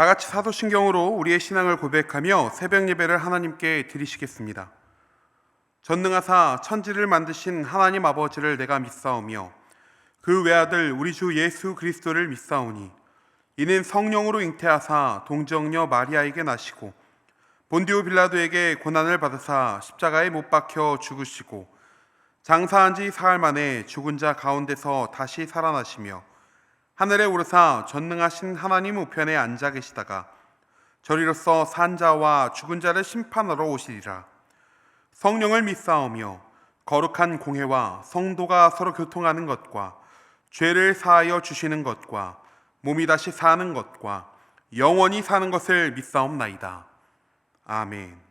다 같이 사도신경으로 우리의 신앙을 고백하며 새벽 예배를 하나님께 드리시겠습니다. 전능하사 천지를 만드신 하나님 아버지를 내가 믿사오며 그 외아들 우리 주 예수 그리스도를 믿사오니 이는 성령으로 잉태하사 동정녀 마리아에게 나시고 본디오 빌라도에게 고난을 받으사 십자가에 못 박혀 죽으시고 장사한 지 사흘 만에 죽은 자 가운데서 다시 살아나시며 하늘에 오르사 전능하신 하나님 우편에 앉아 계시다가 저리로서 산 자와 죽은 자를 심판하러 오시리라. 성령을 믿사오며 거룩한 공회와 성도가 서로 교통하는 것과 죄를 사하여 주시는 것과 몸이 다시 사는 것과 영원히 사는 것을 믿사옵나이다. 아멘.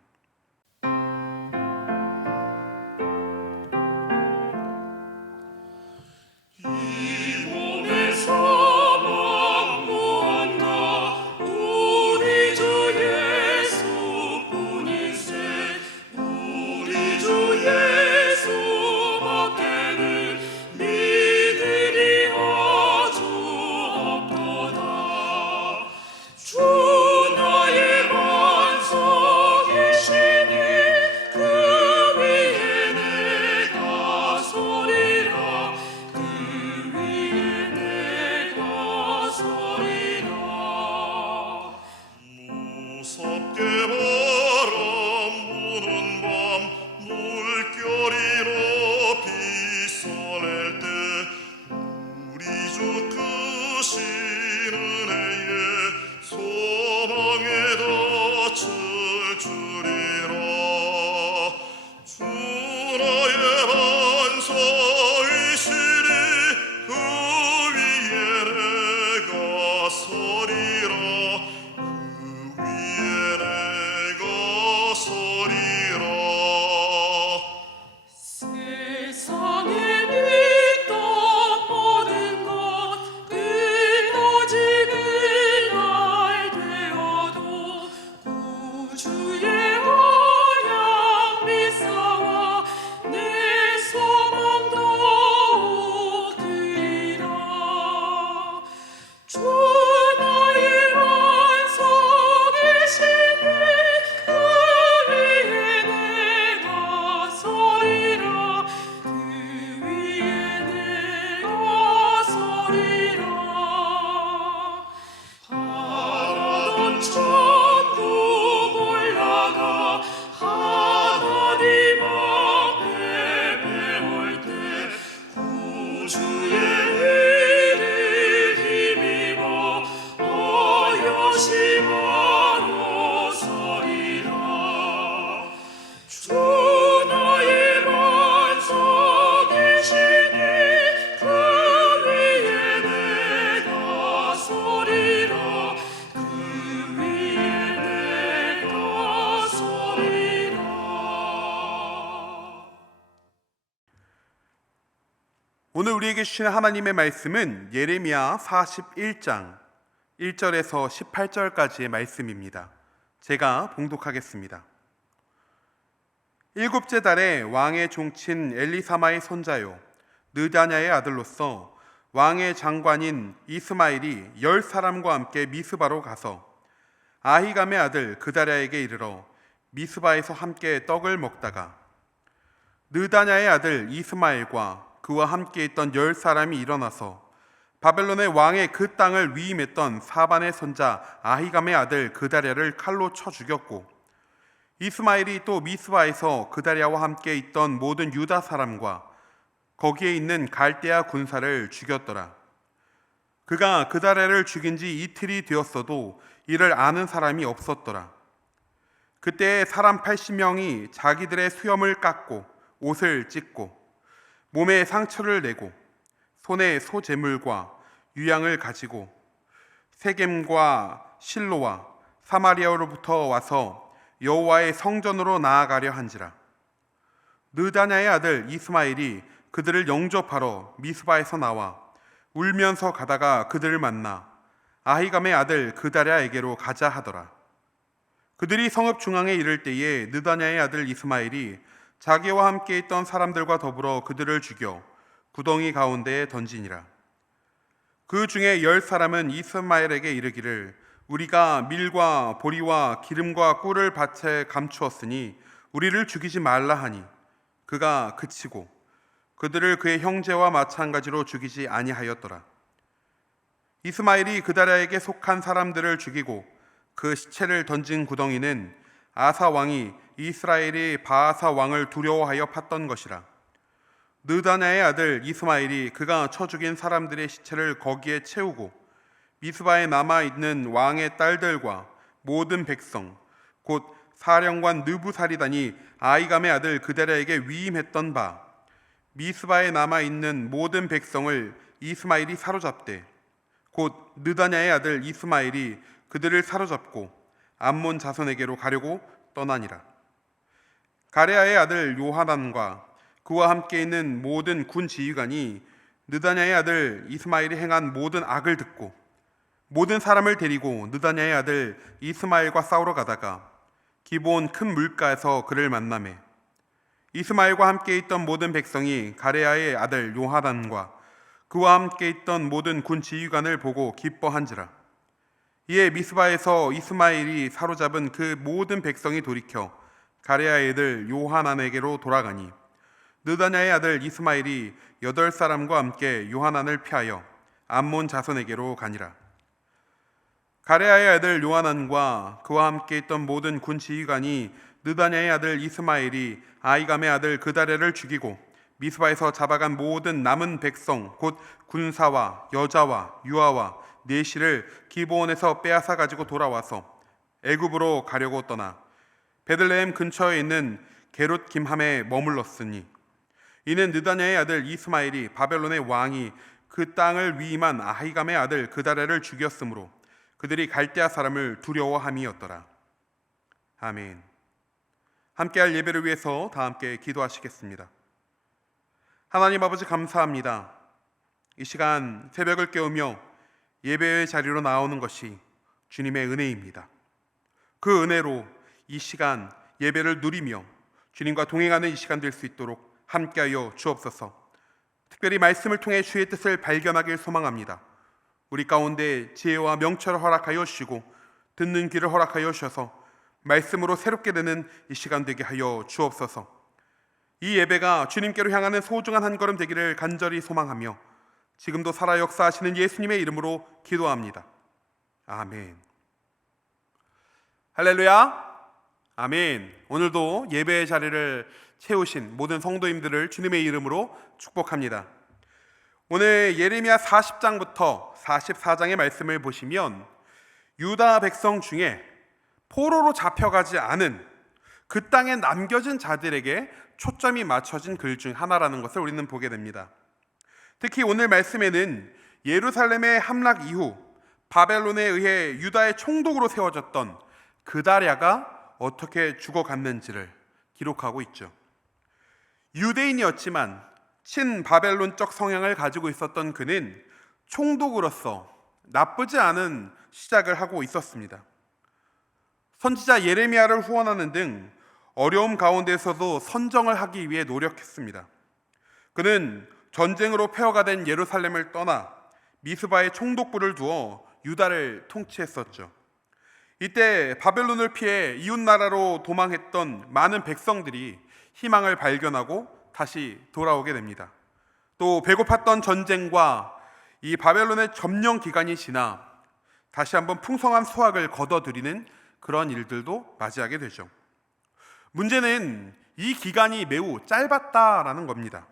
오늘 우리에게 주신 하나님의 말씀은 예레미야 41장 1절에서 18절까지의 말씀입니다. 제가 봉독하겠습니다. 일곱째 달에 왕의 종친 엘리사마의 손자요 느다냐의 아들로서 왕의 장관인 이스마엘이 10사람과 함께 미스바로 가서 아히감의 아들 그다랴에게 이르러 미스바에서 함께 떡을 먹다가 느다냐의 아들 이스마엘과 그와 함께 있던 10사람이 일어나서 바벨론의 왕의 그 땅을 위임했던 사반의 손자 아히감의 아들 그다랴를 칼로 쳐 죽였고 이스마엘이 또 미스바에서 그다랴와 함께 있던 모든 유다 사람과 거기에 있는 갈대아 군사를 죽였더라. 그가 그다랴를 죽인 지 이틀이 되었어도 이를 아는 사람이 없었더라. 그때 사람 80명이 자기들의 수염을 깎고 옷을 찢고 몸에 상처를 내고 손에 소제물과 유향을 가지고 세겜과 실로와 사마리아로부터 와서 여호와의 성전으로 나아가려 한지라. 느다냐의 아들 이스마엘이 그들을 영접하러 미스바에서 나와 울면서 가다가 그들을 만나 아히감의 아들 그다랴에게로 가자 하더라. 그들이 성읍 중앙에 이를 때에 느다냐의 아들 이스마엘이 자기와 함께 있던 사람들과 더불어 그들을 죽여 구덩이 가운데에 던지니라. 그 중에 10사람은 이스마엘에게 이르기를 우리가 밀과 보리와 기름과 꿀을 밭에 감추었으니 우리를 죽이지 말라 하니 그가 그치고 그들을 그의 형제와 마찬가지로 죽이지 아니하였더라. 이스마엘이 그다랴에게 속한 사람들을 죽이고 그 시체를 던진 구덩이는 아사 왕이 이스라엘이 바아사 왕을 두려워하여 팠던 것이라. 느다냐의 아들 이스마엘이 그가 쳐 죽인 사람들의 시체를 거기에 채우고 미스바에 남아있는 왕의 딸들과 모든 백성 곧 사령관 느부사리단이 아이감의 아들 그다랴에게 위임했던 바 미스바에 남아있는 모든 백성을 이스마엘이 사로잡되 곧 느다냐의 아들 이스마엘이 그들을 사로잡고 암몬 자손에게로 가려고 떠나니라. 가레아의 아들 요하단과 그와 함께 있는 모든 군 지휘관이 느다냐의 아들 이스마엘이 행한 모든 악을 듣고 모든 사람을 데리고 느다냐의 아들 이스마엘과 싸우러 가다가 기브온 큰 물가에서 그를 만나매 이스마엘과 함께 있던 모든 백성이 가레아의 아들 요하단과 그와 함께 있던 모든 군 지휘관을 보고 기뻐한지라. 이에 미스바에서 이스마엘이 사로잡은 그 모든 백성이 돌이켜 가레아의 아들 요하난에게로 돌아가니 느다냐의 아들 이스마엘이 8사람과 함께 요하난을 피하여 암몬 자손에게로 가니라. 가레아의 아들 요하난과 그와 함께 있던 모든 군 지휘관이 느다냐의 아들 이스마엘이 아이감의 아들 그다랴를 죽이고 미스바에서 잡아간 모든 남은 백성 곧 군사와 여자와 유아와 내시를 기브온에서 빼앗아 가지고 돌아와서 애굽으로 가려고 떠나 베들레헴 근처에 있는 게롯 김함에 머물렀으니 이는 느다냐의 아들 이스마엘이 바벨론의 왕이 그 땅을 위임한 아히감의 아들 그다랴를 죽였으므로 그들이 갈대아 사람을 두려워함이었더라. 아멘. 함께할 예배를 위해서 다 함께 기도하시겠습니다. 하나님 아버지 감사합니다. 이 시간 새벽을 깨우며 예배의 자리로 나오는 것이 주님의 은혜입니다. 그 은혜로 이 시간 예배를 누리며 주님과 동행하는 이 시간 될 수 있도록 함께하여 주옵소서. 특별히 말씀을 통해 주의 뜻을 발견하길 소망합니다. 우리 가운데 지혜와 명철을 허락하여 주시고 듣는 귀를 허락하여 주셔서 말씀으로 새롭게 되는 이 시간 되게 하여 주옵소서. 이 예배가 주님께로 향하는 소중한 한 걸음 되기를 간절히 소망하며 지금도 살아 역사하시는 예수님의 이름으로 기도합니다. 아멘. 할렐루야. 아멘. 오늘도 예배의 자리를 채우신 모든 성도님들을 주님의 이름으로 축복합니다. 오늘 예레미야 40장부터 44장의 말씀을 보시면 유다 백성 중에 포로로 잡혀가지 않은 그 땅에 남겨진 자들에게 초점이 맞춰진 글 중 하나라는 것을 우리는 보게 됩니다. 특히 오늘 말씀에는 예루살렘의 함락 이후 바벨론에 의해 유다의 총독으로 세워졌던 그다랴가 어떻게 죽어갔는지를 기록하고 있죠. 유대인이었지만 친바벨론적 성향을 가지고 있었던 그는 총독으로서 나쁘지 않은 시작을 하고 있었습니다. 선지자 예레미야를 후원하는 등 어려움 가운데서도 선정을 하기 위해 노력했습니다. 그는 전쟁으로 폐허가 된 예루살렘을 떠나 미스바에 총독부를 두어 유다를 통치했었죠. 이때 바벨론을 피해 이웃나라로 도망했던 많은 백성들이 희망을 발견하고 다시 돌아오게 됩니다. 또 배고팠던 전쟁과 이 바벨론의 점령 기간이 지나 다시 한번 풍성한 수확을 거둬들이는 그런 일들도 맞이하게 되죠. 문제는 이 기간이 매우 짧았다라는 겁니다.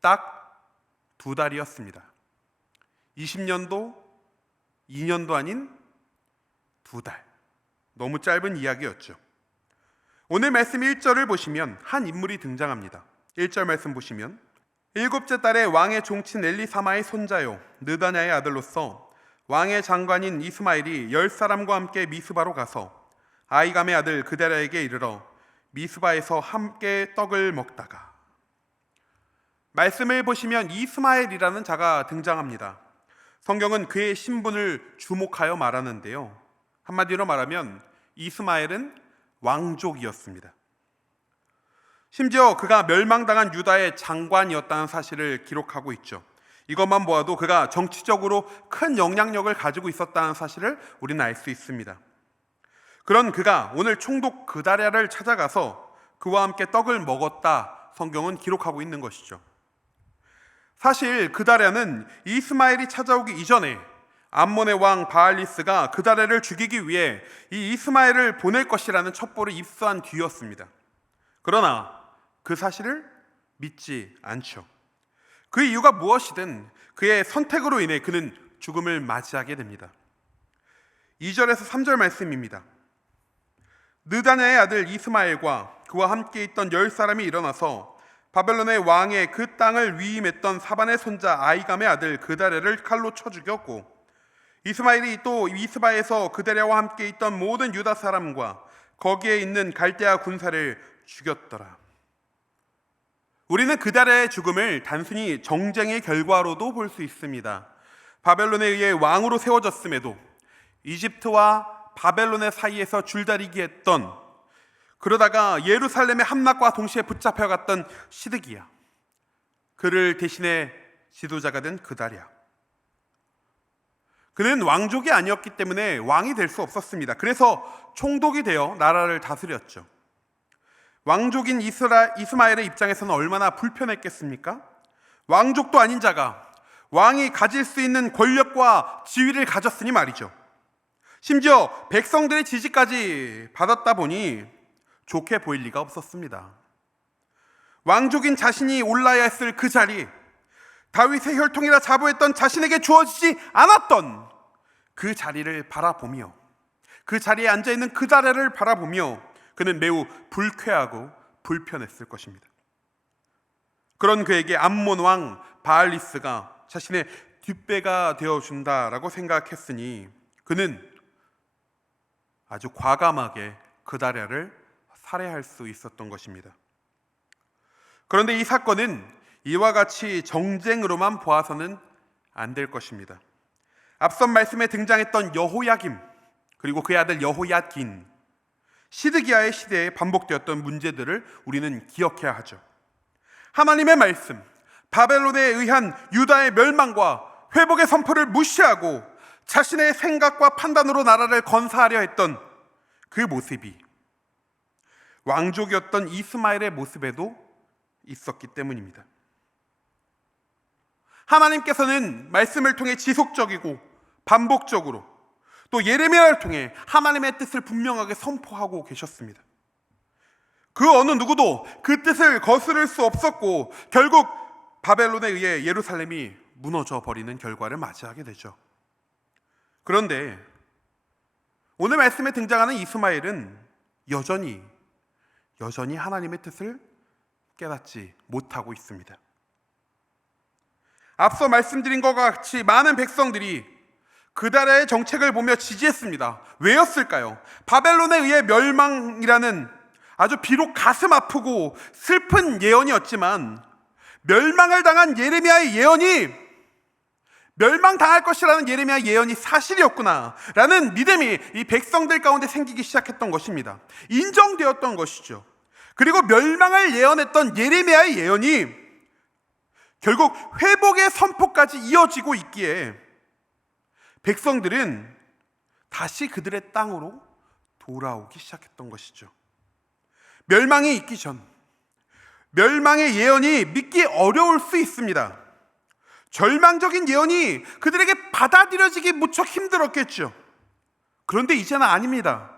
딱 2달이었습니다. 20년도, 2년도 아닌 2달. 너무 짧은 이야기였죠. 오늘 말씀 1절을 보시면 한 인물이 등장합니다. 1절 말씀 보시면 7째 달에 왕의 종친 엘리사마의 손자요 느다냐의 아들로서 왕의 장관인 이스마엘이 10사람과 함께 미스바로 가서 아이감의 아들 그다랴에게 이르러 미스바에서 함께 떡을 먹다가. 말씀을 보시면 이스마엘이라는 자가 등장합니다. 성경은 그의 신분을 주목하여 말하는데요, 한마디로 말하면 이스마엘은 왕족이었습니다. 심지어 그가 멸망당한 유다의 장관이었다는 사실을 기록하고 있죠. 이것만 보아도 그가 정치적으로 큰 영향력을 가지고 있었다는 사실을 우리는 알 수 있습니다. 그런 그가 오늘 총독 그다랴를 찾아가서 그와 함께 떡을 먹었다 성경은 기록하고 있는 것이죠. 사실 그다랴는 이스마엘이 찾아오기 이전에 암몬의 왕 바알리스가 그다랴를 죽이기 위해 이 이스마엘을 보낼 것이라는 첩보를 입수한 뒤였습니다. 그러나 그 사실을 믿지 않죠. 그 이유가 무엇이든 그의 선택으로 인해 그는 죽음을 맞이하게 됩니다. 2절에서 3절 말씀입니다. 느다냐의 아들 이스마엘과 그와 함께 있던 10사람이 일어나서 바벨론의 왕의 그 땅을 위임했던 사반의 손자 아히감의 아들 그다랴를 칼로 쳐 죽였고, 이스마엘이 또 미스바에서 그다랴와 함께 있던 모든 유다 사람과 거기에 있는 갈대아 군사를 죽였더라. 우리는 그다랴의 죽음을 단순히 정쟁의 결과로도 볼 수 있습니다. 바벨론에 의해 왕으로 세워졌음에도 이집트와 바벨론의 사이에서 줄다리기 했던, 그러다가 예루살렘의 함락과 동시에 붙잡혀갔던 시드기야, 그를 대신해 지도자가 된 그다랴. 그는 왕족이 아니었기 때문에 왕이 될 수 없었습니다. 그래서 총독이 되어 나라를 다스렸죠. 왕족인 이스마엘의 입장에서는 얼마나 불편했겠습니까? 왕족도 아닌 자가 왕이 가질 수 있는 권력과 지위를 가졌으니 말이죠. 심지어 백성들의 지지까지 받았다 보니 좋게 보일 리가 없었습니다. 왕족인 자신이 올라야 했을 그 자리, 다윗의 혈통이라 자부했던 자신에게 주어지지 않았던 그 자리를 바라보며, 그 자리에 앉아있는 그다랴를 바라보며 그는 매우 불쾌하고 불편했을 것입니다. 그런 그에게 암몬 왕 바알리스가 자신의 뒷배가 되어준다라고 생각했으니 그는 아주 과감하게 그다랴를 살해할 수 있었던 것입니다. 그런데 이 사건은 이와 같이 정쟁으로만 보아서는 안 될 것입니다. 앞선 말씀에 등장했던 여호야김, 그리고 그의 아들 여호야긴, 시드기야의 시대에 반복되었던 문제들을 우리는 기억해야 하죠. 하나님의 말씀, 바벨론에 의한 유다의 멸망과 회복의 선포를 무시하고 자신의 생각과 판단으로 나라를 건사하려 했던 그 모습이 왕족이었던 이스마엘의 모습에도 있었기 때문입니다. 하나님께서는 말씀을 통해 지속적이고 반복적으로, 또 예레미야를 통해 하나님의 뜻을 분명하게 선포하고 계셨습니다. 그 어느 누구도 그 뜻을 거스를 수 없었고 결국 바벨론에 의해 예루살렘이 무너져 버리는 결과를 맞이하게 되죠. 그런데 오늘 말씀에 등장하는 이스마엘은 여전히 하나님의 뜻을 깨닫지 못하고 있습니다. 앞서 말씀드린 것과 같이 많은 백성들이 그다랴의 정책을 보며 지지했습니다. 왜였을까요? 바벨론에 의해 멸망이라는 아주 비록 가슴 아프고 슬픈 예언이었지만, 멸망을 당한 예레미야의 예언이, 멸망당할 것이라는 예레미야 예언이 사실이었구나 라는 믿음이 이 백성들 가운데 생기기 시작했던 것입니다. 인정되었던 것이죠. 그리고 멸망을 예언했던 예레미야의 예언이 결국 회복의 선포까지 이어지고 있기에 백성들은 다시 그들의 땅으로 돌아오기 시작했던 것이죠. 멸망이 있기 전, 멸망의 예언이 믿기 어려울 수 있습니다. 절망적인 예언이 그들에게 받아들여지기 무척 힘들었겠죠. 그런데 이제는 아닙니다.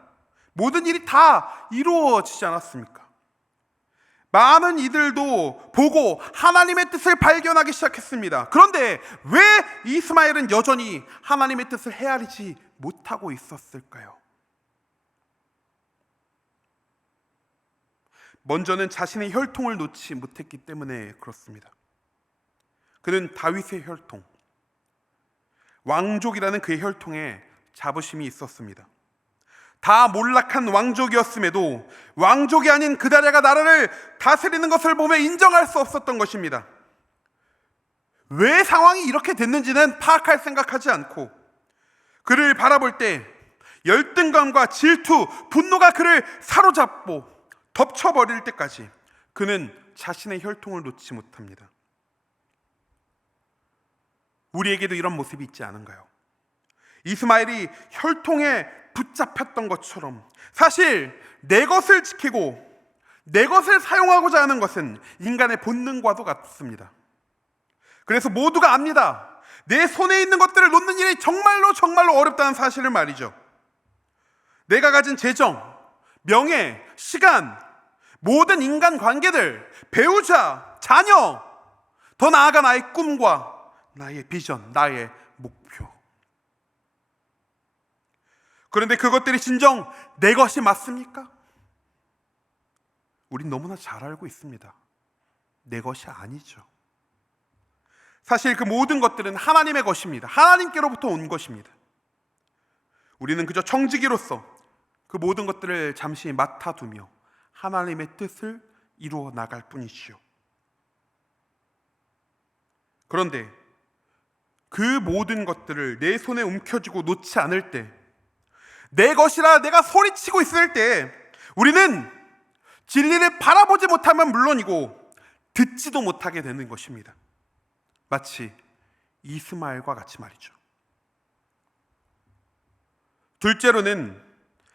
모든 일이 다 이루어지지 않았습니까? 많은 이들도 보고 하나님의 뜻을 발견하기 시작했습니다. 그런데 왜 이스마엘은 여전히 하나님의 뜻을 헤아리지 못하고 있었을까요? 먼저는 자신의 혈통을 놓지 못했기 때문에 그렇습니다. 그는 다윗의 혈통, 왕족이라는 그의 혈통에 자부심이 있었습니다. 다 몰락한 왕족이었음에도 왕족이 아닌 그다랴가 나라를 다스리는 것을 보며 인정할 수 없었던 것입니다. 왜 상황이 이렇게 됐는지는 파악할 생각하지 않고 그를 바라볼 때 열등감과 질투, 분노가 그를 사로잡고 덮쳐버릴 때까지 그는 자신의 혈통을 놓지 못합니다. 우리에게도 이런 모습이 있지 않은가요? 이스마엘이 혈통에 붙잡혔던 것처럼 사실 내 것을 지키고 내 것을 사용하고자 하는 것은 인간의 본능과도 같습니다. 그래서 모두가 압니다. 내 손에 있는 것들을 놓는 일이 정말로 어렵다는 사실을 말이죠. 내가 가진 재정, 명예, 시간, 모든 인간 관계들, 배우자, 자녀, 더 나아가 나의 꿈과 나의 비전, 나의 목표. 그런데 그것들이 진정 내 것이 맞습니까? 우린 너무나 잘 알고 있습니다. 내 것이 아니죠. 사실 그 모든 것들은 하나님의 것입니다. 하나님께로부터 온 것입니다. 우리는 그저 청지기로서 그 모든 것들을 잠시 맡아두며 하나님의 뜻을 이루어 나갈 뿐이지요. 그런데 그 모든 것들을 내 손에 움켜쥐고 놓지 않을 때, 내 것이라 내가 소리치고 있을 때 우리는 진리를 바라보지 못하면 물론이고 듣지도 못하게 되는 것입니다. 마치 이스마엘과 같이 말이죠. 둘째로는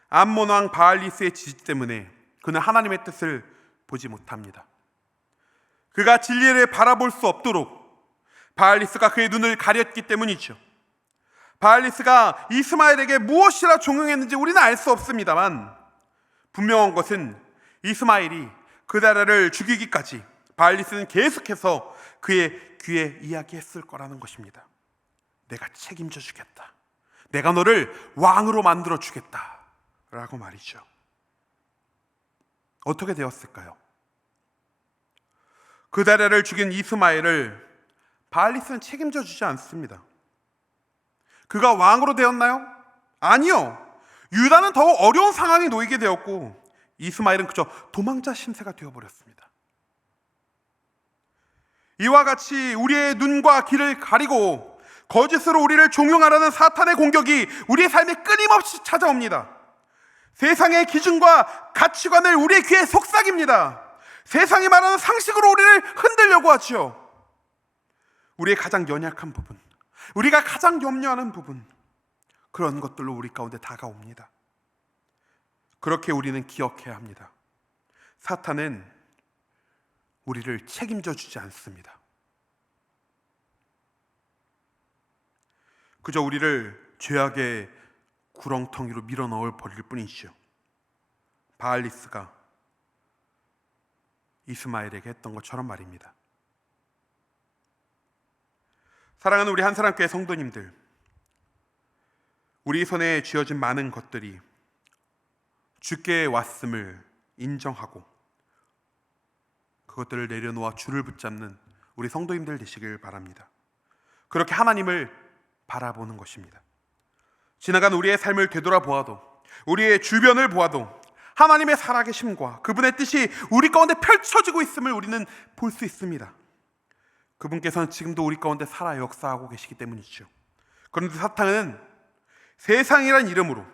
암몬 왕 바알리스의 지지 때문에 그는 하나님의 뜻을 보지 못합니다. 그가 진리를 바라볼 수 없도록 바알리스가 그의 눈을 가렸기 때문이죠. 바알리스가 이스마엘에게 무엇이라 종용했는지 우리는 알 수 없습니다만 분명한 것은 이스마엘이 그다라를 죽이기까지 바알리스는 계속해서 그의 귀에 이야기했을 거라는 것입니다. 내가 책임져 주겠다. 내가 너를 왕으로 만들어 주겠다 라고 말이죠. 어떻게 되었을까요? 그다라를 죽인 이스마엘을 바알리스는 책임져 주지 않습니다. 그가 왕으로 되었나요? 아니요. 유다는 더욱 어려운 상황에 놓이게 되었고 이스마엘은 그저 도망자 신세가 되어버렸습니다. 이와 같이 우리의 눈과 귀를 가리고 거짓으로 우리를 종용하려는 사탄의 공격이 우리의 삶에 끊임없이 찾아옵니다. 세상의 기준과 가치관을 우리의 귀에 속삭입니다. 세상이 말하는 상식으로 우리를 흔들려고 하지요. 우리의 가장 연약한 부분, 우리가 가장 염려하는 부분, 그런 것들로 우리 가운데 다가옵니다. 그렇게 우리는 기억해야 합니다. 사탄은 우리를 책임져 주지 않습니다. 그저 우리를 죄악의 구렁텅이로 밀어넣을 버릴 뿐이죠. 바알리스가 이스마엘에게 했던 것처럼 말입니다. 사랑하는 우리 한사람교회 성도님들, 우리 손에 쥐어진 많은 것들이 주께 왔음을 인정하고 그것들을 내려놓아 주를 붙잡는 우리 성도님들 되시길 바랍니다. 그렇게 하나님을 바라보는 것입니다. 지나간 우리의 삶을 되돌아보아도, 우리의 주변을 보아도 하나님의 살아계심과 그분의 뜻이 우리 가운데 펼쳐지고 있음을 우리는 볼 수 있습니다. 그분께서는 지금도 우리 가운데 살아 역사하고 계시기 때문이죠. 그런데 사탄은 세상이라는 이름으로,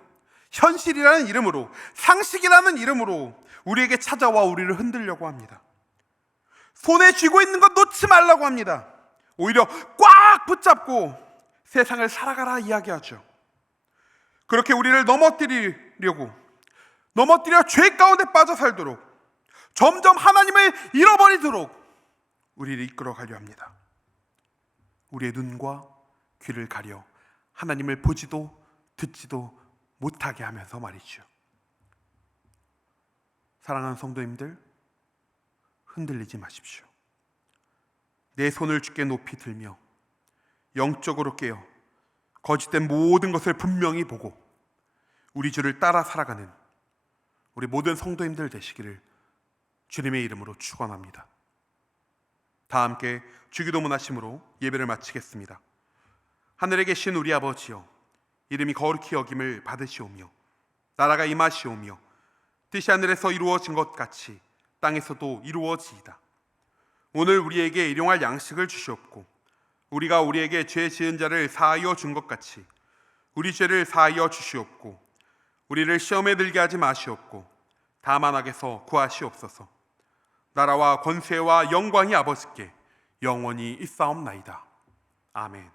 현실이라는 이름으로, 상식이라는 이름으로 우리에게 찾아와 우리를 흔들려고 합니다. 손에 쥐고 있는 것 놓지 말라고 합니다. 오히려 꽉 붙잡고 세상을 살아가라 이야기하죠. 그렇게 우리를 넘어뜨려 죄 가운데 빠져 살도록, 점점 하나님을 잃어버리도록 우리를 이끌어가려 합니다. 우리의 눈과 귀를 가려 하나님을 보지도 듣지도 못하게 하면서 말이죠. 사랑하는 성도님들, 흔들리지 마십시오. 내 손을 주께 높이 들며 영적으로 깨어 거짓된 모든 것을 분명히 보고 우리 주를 따라 살아가는 우리 모든 성도님들 되시기를 주님의 이름으로 축원합니다. 다 함께 주기도문 하심으로 예배를 마치겠습니다. 하늘에 계신 우리 아버지여, 이름이 거룩히 여김을 받으시오며 나라가 임하시오며 뜻이 하늘에서 이루어진 것 같이 땅에서도 이루어지이다. 오늘 우리에게 일용할 양식을 주시옵고 우리가 우리에게 죄 지은 자를 사하여 준 것 같이 우리 죄를 사하여 주시옵고 우리를 시험에 들게 하지 마시옵고 다만 악에서 구하시옵소서. 나라와 권세와 영광이 아버지께 영원히 있사옵나이다. 아멘.